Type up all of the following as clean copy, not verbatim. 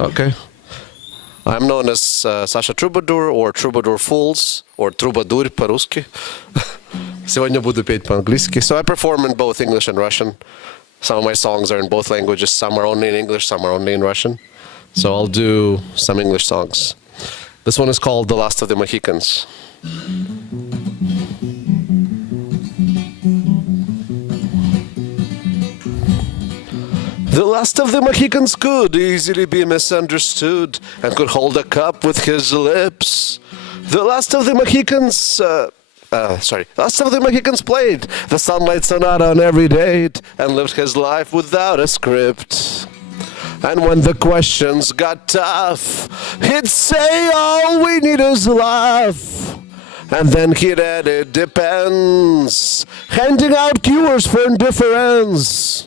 Okay. I'm known as Sasha Troubadour or Troubadour Fools or Troubadour по-русски. Сегодня буду петь по-английски. So I perform in both English and Russian. Some of my songs are in both languages. Some are only in English, some are only in Russian. So I'll do some English songs. This one is called The Last of the Mohicans. The last of the Mohicans could easily be misunderstood and could hold a cup with his lips. The last of the Mohicans, last of the Mohicans played the Sunlight Sonata on every date and lived his life without a script. And when the questions got tough, he'd say all we need is love. And then he'd add it depends, handing out cures for indifference.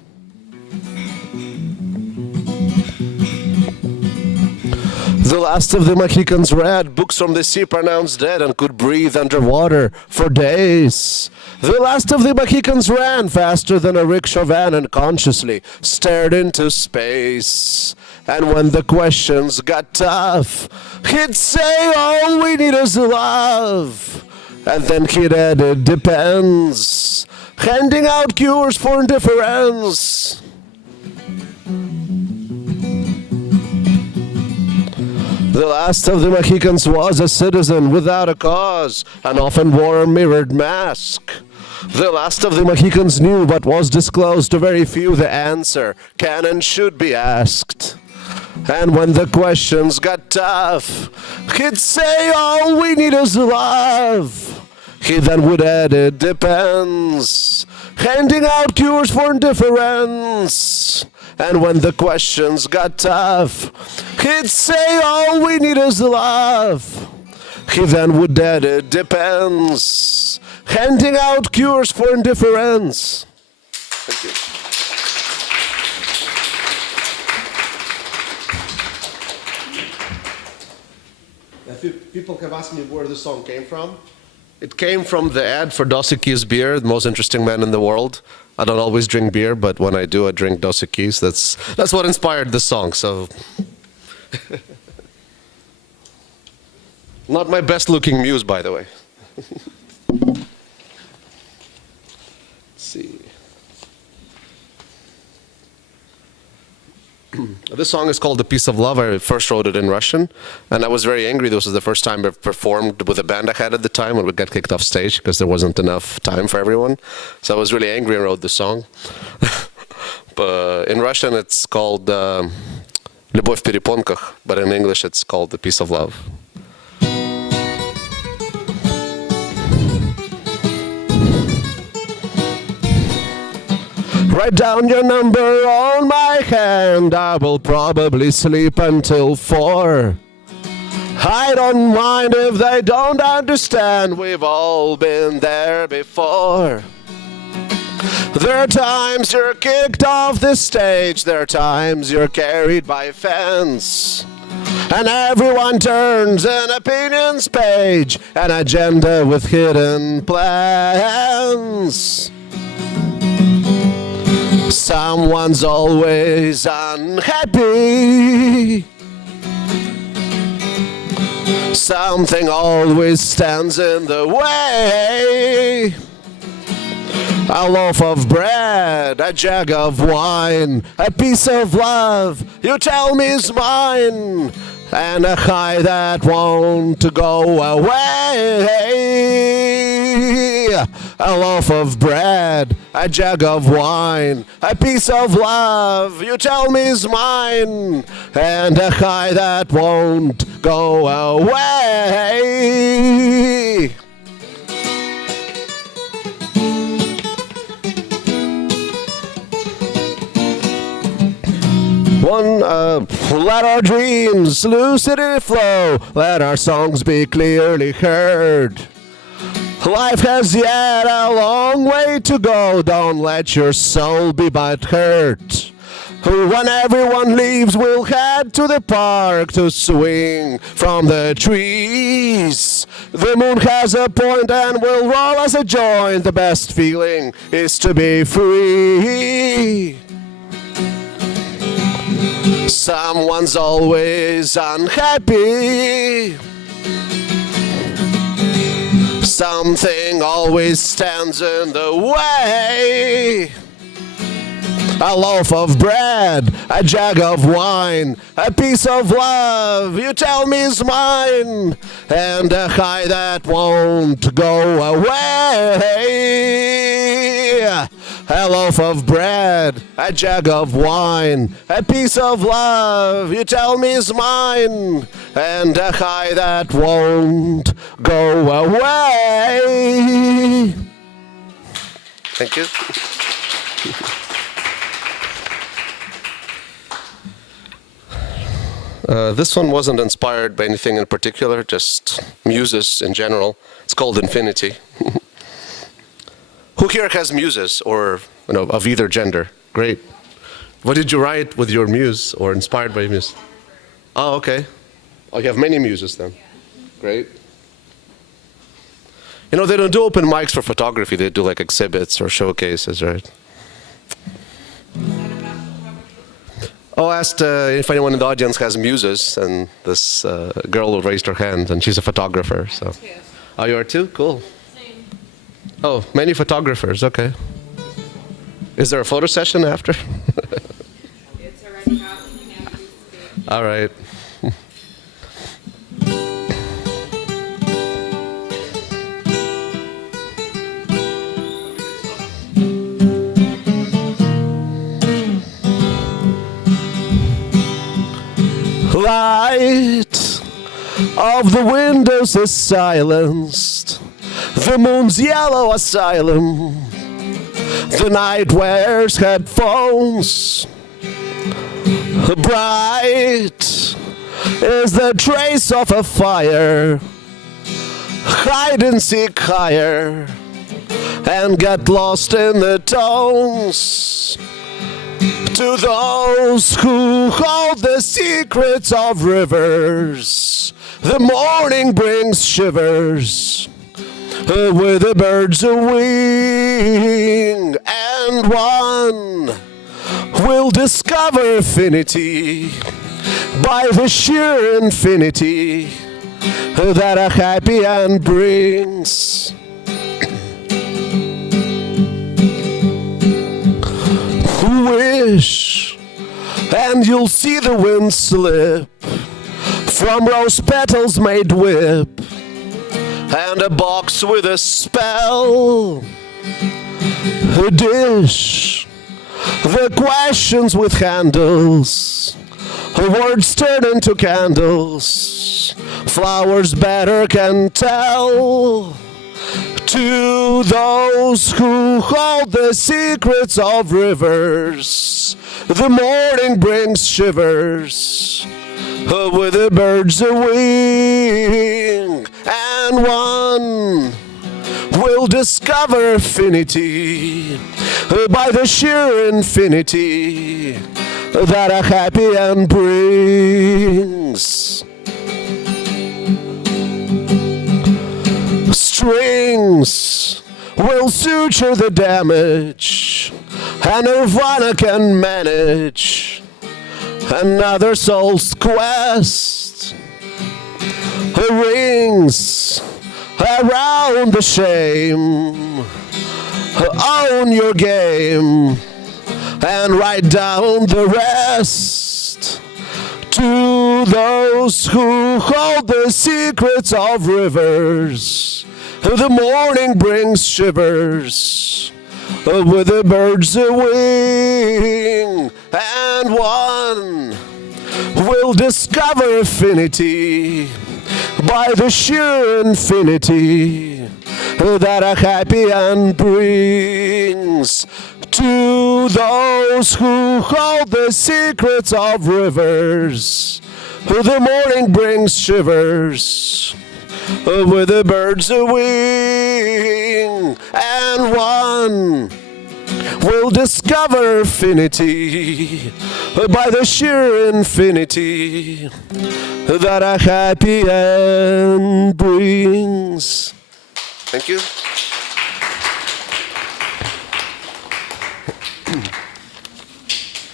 The last of the Mohicans read books from the sea pronounced dead and could breathe underwater for days. The last of the Mohicans ran faster than a rickshaw van and consciously stared into space. And when the questions got tough, he'd say all we need is love. And then he'd add it depends, handing out cures for indifference. The last of the Mohicans was a citizen without a cause and often wore a mirrored mask. The last of the Mohicans knew what was disclosed to very few the answer can and should be asked. And when the questions got tough, he'd say all we need is love. He then would add it depends, handing out cures for indifference. And when the questions got tough, he'd say all we need is love. He then would add it depends, handing out cures for indifference. Thank you. People have asked me where the song came from. It came from the ad for Dos Equis beer, the most interesting man in the world. I don't always drink beer, but when I do, I drink Dos Equis. That's what inspired the song. So, not my best-looking muse, by the way. Let's see. This song is called "The Piece of Love." I first wrote it in Russian, and I was very angry. This was the first time I performed with a band I had at the time, and we got kicked off stage because there wasn't enough time for everyone. So I was really angry and wrote the song. But in Russian, it's called "Любовь в перепонках," but in English, it's called "The Piece of Love." Write down your number on my hand. I will probably sleep until 4. I don't mind if they don't understand. We've all been there before. There are times you're kicked off the stage. There are times you're carried by fans. And everyone turns an opinions page, an agenda with hidden plans. Someone's always unhappy. Something always stands in the way. A loaf of bread, a jug of wine, a piece of love you tell me is mine, and a high that won't go away. A loaf of bread, a jug of wine, a piece of love you tell me is mine, and a high that won't go away. Let our dreams lucidly flow, let our songs be clearly heard. Life has yet a long way to go, don't let your soul be but hurt. When everyone leaves, we'll head to the park to swing from the trees. The moon has a point and we'll roll as a joint. The best feeling is to be free. Someone's always unhappy. Something always stands in the way. A loaf of bread, a jug of wine, a piece of love you tell me is mine, and a high that won't go away. A loaf of bread, a jug of wine, a piece of love you tell me is mine, and a high that won't go away. Thank you. This one wasn't inspired by anything in particular, just muses in general. It's called Infinity. Who here has muses, or of either gender? Great. What did you write with your muse, or inspired by your muse? Oh, okay. Oh, you have many muses then. Great. They don't do open mics for photography. They do like exhibits or showcases, right? Oh, I asked if anyone in the audience has muses, and this girl raised her hand, and she's a photographer. So, oh, you are too? Cool. Same. Oh, many photographers. Okay. Is there a photo session after? It's already happening as we speak. All right. Light of the windows is silenced, the moon's yellow asylum, the night wears headphones. Bright is the trace of a fire, hide and seek higher and get lost in the tones. To those who hold the secrets of rivers, the morning brings shivers. With the birds a wing, and one will discover affinity by the sheer infinity that a happy end brings. Wish, and you'll see the wind slip from rose petals made whip, and a box with a spell, a dish, the questions with handles, words turn into candles, flowers better can tell. To those who hold the secrets of rivers, the morning brings shivers. With the birds a wing, and one will discover affinity by the sheer infinity that a happy end brings. Strings will suture the damage, and Nirvana can manage another soul's quest. Rings around the shame, own your game and write down the rest. To those who hold the secrets of rivers, the morning brings shivers. With the birds a wing, and one will discover affinity by the sheer infinity that a happy end brings. To those who hold the secrets of rivers, the morning brings shivers. With the birds a wing, and one will discover affinity by the sheer infinity that a happy end brings. Thank you.